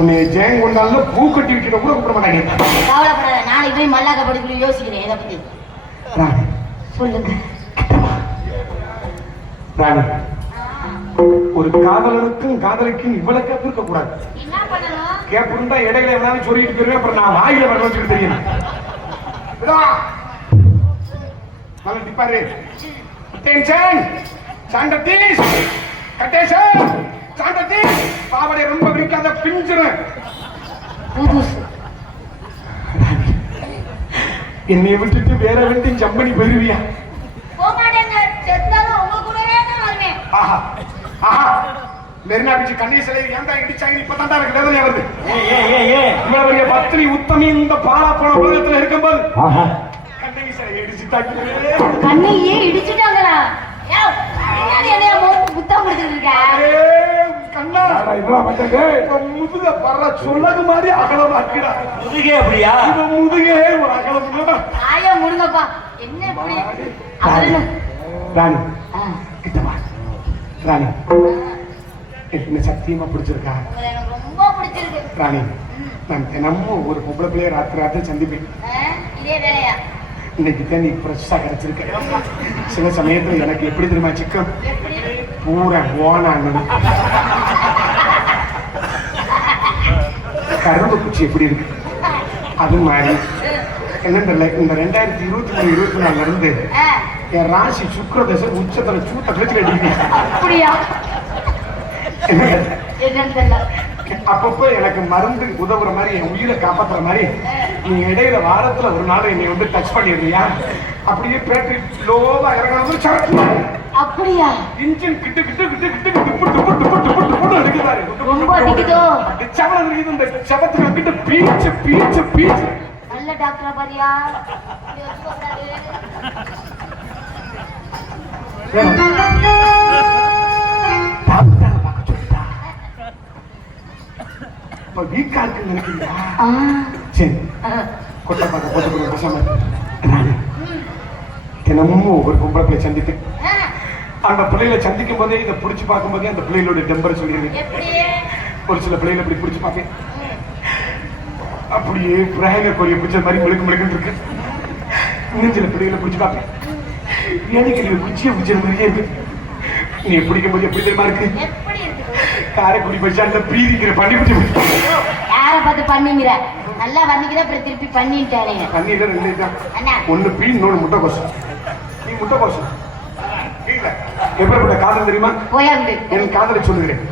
உன்னை ஜெயம் கொண்டாலும் பூ கட்டி வைக்கிற கூட கூப்பிட மாட்டாங்க. கவலைப்படாத நாளைக்கு போய் மல்லாக்க படிக்கல யோசிக்கிறேன் இதை பத்தி. சொல்லுங்க. ராணி ஒரு காதலனுக்கும் காதலிக்கும் இவ்வளவு கேப் இருக்க கூடாது. கேப் இருந்தா இடையில எவனாலும் சொல்லிட்டு போயிருவேன் அப்புறம் நான் வாயில வர வச்சுட்டு தெரியும். நல்லா டிப்பாரு அட்டென்ஷன் சாண்டத்தீஸ் கட்டேஷன் சாண்டத்தீஸ் பாவடை ரொம்ப என்னை விட்டுட்டு வேற வெட்டி ஜம்பனி போயிருவியா? மெரினா பீச் கண்ணீர் சிலை ஏன் தான் இடிச்சாங்க? இப்பதான் தான் எனக்கு வேதனையா வருது. இவ்வளவு பெரிய பத்தினி உத்தமி இந்த பாலா போன உலகத்துல இருக்கும்போது கண்ணகி சிலை இடிச்சுட்டாங்களே. கண்ணையே இடிச்சுட்டாங்களா? என்னைய மோ- முதுக சொல்லது மாதிரி அகலமாக்கிறா முதுகே அப்படியா? இவன் முதுகே ஒரு அகலம் இல்ல. ஆயா முடுங்கப்பா என்ன ராணி. ஆ, கிட்ட வா. ராணி. என்ன சத்தியமா பிடிச்சிருக்கா? ரொம்ப ராணி நான் தினமும் ஒரு பொம்பளை பிள்ளைய ராத்திரி ராத்திரி சந்திப்பேன். ஆ, இதே வேலையா? இன்னைக்கு தான் நீ ஃப்ரெஷ்ஷாக கிடைச்சிருக்க. சில சமயத்துல எனக்கு எப்படி தெரியுமா சிக்கம் எப்படி? பூரா ஓனான்னு கரும்பு குச்சி எப்படி இருக்கு அது மாதிரி என்ன தெரியல இந்த ரெண்டாயிரத்தி இருபத்தி மூணு இருபத்தி நாலுல இருந்து என் ராசி சுக்ரதசை உச்சத்துல சூட்ட கழிச்சு அடிக்கிறேன் அப்படியா அப்பப்போ எனக்கு மருந்து உதவுற மாதிரி என் உயிரை காப்பாத்துற மாதிரி நீ இடையில வாரத்துல ஒரு நாள் என்னை வந்து டச் பண்ணிடுறியா அப்படியே பேட்டரி லோவா சரக்கு அப்படியா? இன்ஜின் கிட்டு கிட்டு கிட்டு கிட்டு கிட்டு டுப்பு டுப்பு டுப்பு டுப்பு அடிக்குதாரு. ரொம்ப அடிக்குதோ? அந்த செவல இருக்குது இந்த செவத்துக்கு அங்கிட்டு பீச்சு பீச்சு பீச்சு. நல்ல டாக்டரா பாரியா? வீக்கா இருக்குன்னு நினைக்கிறீங்களா? சரி. கொட்டை பார்க்க போட்டு கொடுங்க பேசாம ராணி, தினமும் ஒவ்வொரு பொம்பளை பிள்ளை சந்தித்து. அந்த பிள்ளைகளை சந்திக்கும் போதே இதை பிடிச்சு பார்க்கும் போதே அந்த பிள்ளைகளோட டெம்பர் சொல்லிடுவேன் எப்படி ஒரு சில பிள்ளைகளை இப்படி பிடிச்சு பார்ப்பேன். அப்படியே பிரேங்க கோரிய பிடிச்ச மாதிரி முழுக்க முழுக்க இருக்கு. இன்னும் சில பிள்ளைகளை பிடிச்சு பார்ப்பேன். ஏழைக்கு குச்சியை பிடிச்ச மாதிரியே இருக்கு. நீ பிடிக்கும் போது எப்படி தெரியுமா இருக்கு? காரைக்குடி பஸ் ஸ்டாண்ட்ல பீதிக்கிற பண்ணி பிடிச்சி யார பார்த்து பண்ணுங்கிற? நல்லா வர்ணிக்கிற அப்புறம் திருப்பி பண்ணிட்டானே. பண்ணிட்டு ரெண்டு தான் அண்ணா. ஒண்ணு பீ இன்னொன்னு முட்டை கோசம் நீ முட்டை கோசம் எப்படிப்பட்ட காதல் தெரியுமா? என் காதலை சொல்லுகிறேன்.